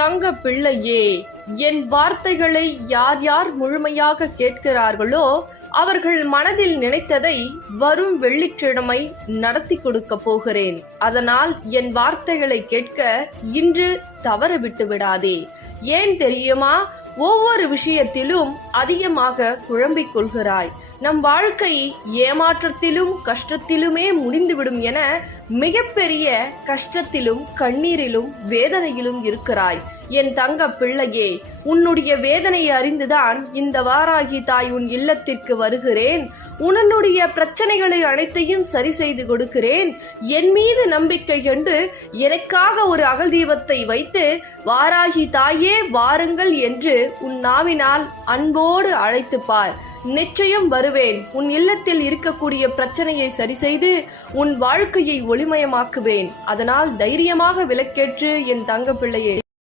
தங்க பிள்ளையே, என் வார்த்தைகளை யார் யார் முழுமையாக கேட்கிறார்களோ அவர்கள் மனதில் நினைத்ததை வரும் வெள்ளிக்கிழமை நடத்தி கொடுக்க போகிறேன். அதனால் என் வார்த்தைகளை கேட்க இன்று தவற விட்டு விடாதே. ஏன் தெரியுமா? ஒவ்வொரு விஷயத்திலும் அதிகமாக குழம்பிக் கொள்கிறாய். நம் வாழ்க்கை ஏமாற்றத்திலும் கஷ்டத்திலுமே முடிந்துவிடும் என மிகப்பெரிய கஷ்டத்திலும் கண்ணீரிலும் வேதனையிலும் இருக்கிறாய். என் தங்க பிள்ளையே, உன்னுடைய வேதனையை அறிந்துதான் இந்த வாராகி தாய் உன் இல்லத்திற்கு வருகிறேன். உன்னுடைய பிரச்சனைகளை அனைத்தையும் சரி செய்து கொடுக்கிறேன். என் மீது நம்பிக்கை கொண்டு எனக்காக ஒரு அகல் தீபத்தை வைத்து வாராகி தாயே வாருங்கள் என்று உன் நாவினால் அன்போடு அழைத்து பார். நிச்சயம் வருவேன். உன் இல்லத்தில் இருக்கக்கூடிய பிரச்சனையை சரி செய்து உன் வாழ்க்கையை ஒளிமயமாக்குவேன். அதனால் தைரியமாக விளக்கேற்று என் தங்க பிள்ளையே.